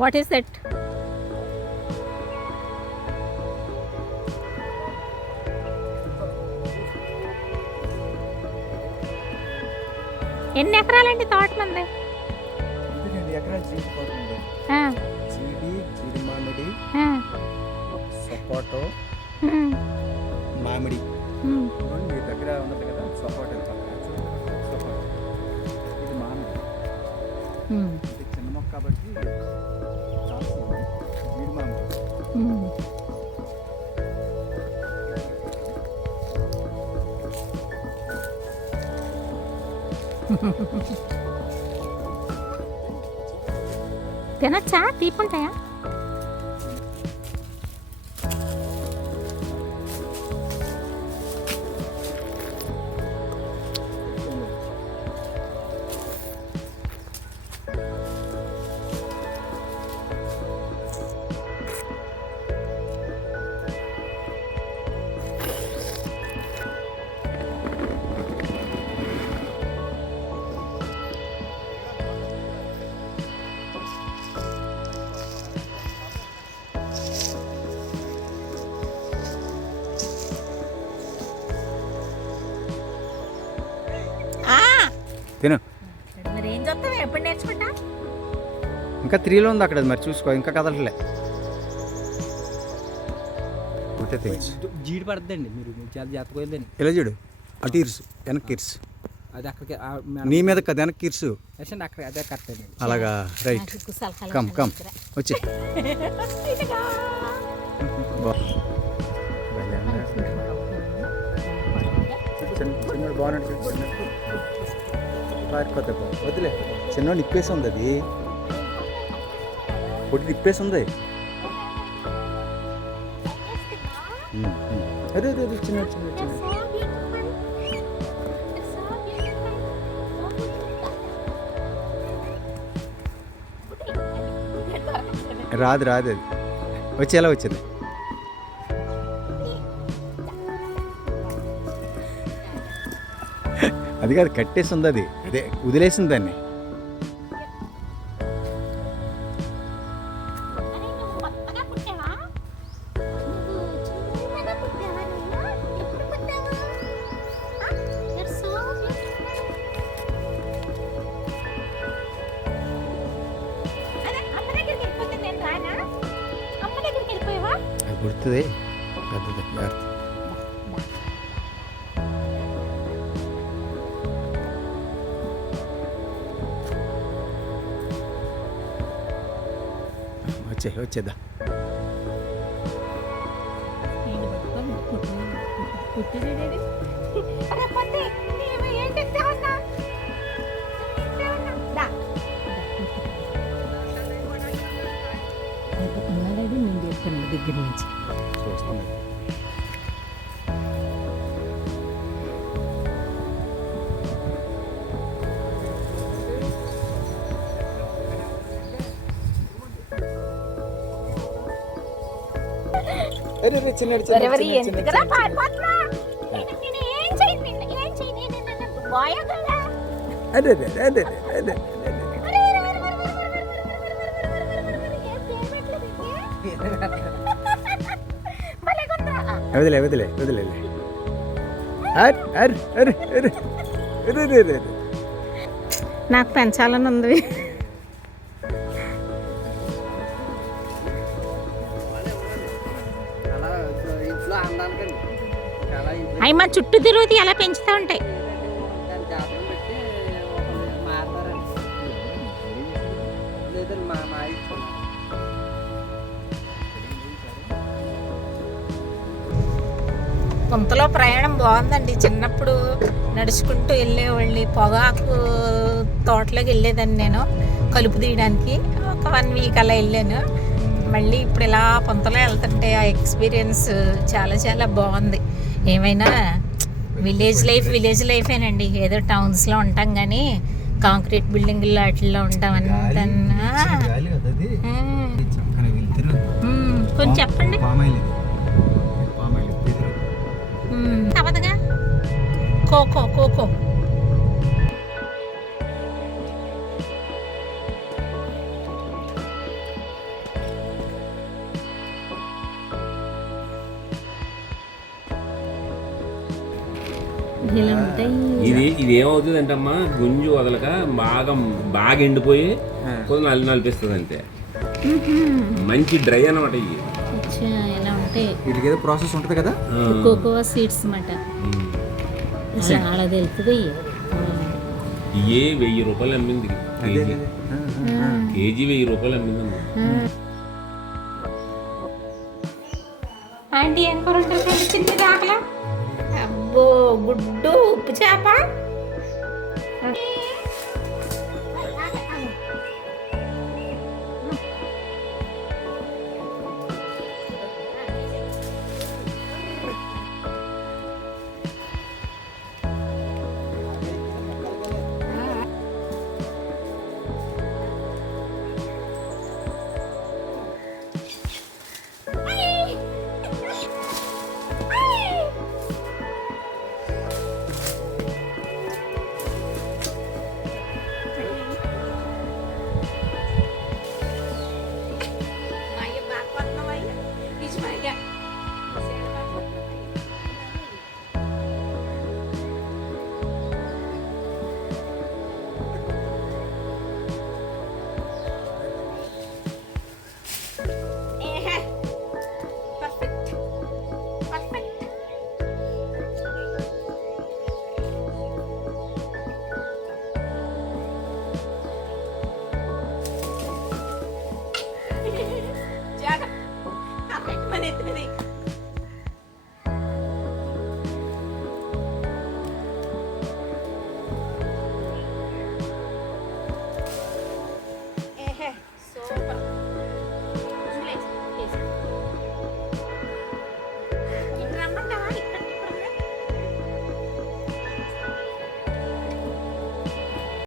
What is that? ఎన్ని ఎకరాలండి తోట మంది? 2 ఎకరాలు చీడి తోట ఉంది. చీడి, చీడి మామిడి, సపోటో, మామిడి. మీ దగ్గర ఉన్నది కదా సపోటో. సపోటో ఇది మామిడి. ఇది చిన్న మొక్క కాబట్టి చీడి మామిడి. తినచ్చా? తీపుంటాయా? తిను. మరి ఏం చేస్తావు? ఎప్పుడు నేర్చుకుంటా? ఇంకా 3లో ఉంది అక్కడ, మరి చూసుకో. ఇంకా కదలట్లే. జీడి పడుతుందండి. మీరు చాలా జాగ్రత్తగా వెళ్ళండి. ఇలా చూడు, అటు ఇరుసు, వెనక్కి ఇరుసు. అది అక్కడికి నీ మీద కదా, వెనక్కి ఇరుసు. అక్కడ అదే కరెక్ట్ అండి. అలాగా, రైట్. కమ్ కమ్ వచ్చి చిన్నోడు బాగున్నాడు. వదిలే, చిన్నోడు నిప్పేసి ఉంది. అది పొట్టి నిప్పేసి ఉంది. అదే అదే అదే చిన్నోడు చిన్నోడు చిన్నోడు. రాదు రాదు, అది వచ్చేలా వచ్చింది. అది కాదు, కట్టేసి ఉంది. అది అదే వదిలేసింది దాన్ని. అది గుర్తుంది, పెద్దది. జాగ్రత్త. వచ్చేద్దా. దగ్గర నుంచి చూస్తుంది. వదిలే వదిలే వదిలే. నాకు పెంచాలని ఉంది. అవి మా చుట్టూ తిరుగుతూ ఎలా పెంచుతూ ఉంటాయి. కొంతలో ప్రయాణం బాగుందండి. చిన్నప్పుడు నడుచుకుంటూ వెళ్ళేవాళ్ళి. పొగాకు తోటలోకి వెళ్ళేదాన్ని నేను కలుపు తీయడానికి. ఒక 1 వీక్ అలా వెళ్ళాను. మళ్ళీ ఇప్పుడు ఇలా పొంతలో వెళ్తుంటే ఆ ఎక్స్పీరియన్స్ చాలా చాలా బాగుంది. ఏమైనా విలేజ్ లైఫేనండి. ఏదో టౌన్స్లో ఉంటాం కానీ కాంక్రీట్ బిల్డింగ్లో వాటిల్లో ఉంటాం అంతన్నా. కొంచెం చెప్పండి. అవదుగా కోకో కోకో. ఇలా ఉంటాయి. ఇది ఏమవుతుంది అంటమ్మా, గుంజు వదలక బాగా బాగా ఎండిపోయి కొంచెం నలిపిస్తుంది అంతే. మంచి డ్రై అనమాట ఇవి. అచ్చా, ఇలా ఉంటాయి. వీటికి ఏదో ప్రాసెస్ ఉంటుంది కదా. కోకోవా సీడ్స్ అన్నమాట. చాలా తెలుస్తుంది. ఇవే 1000 రూపాయలు అమ్మింది కేజీ. కేజీ 1000 రూపాయలు అమ్మిందమ్మా. ఆంటీ ఏం కూర ఉంటుంది? చిన్న చేపల. అబ్బో, గుడ్డు ఉప్పు చేప. మన ఎత్తునది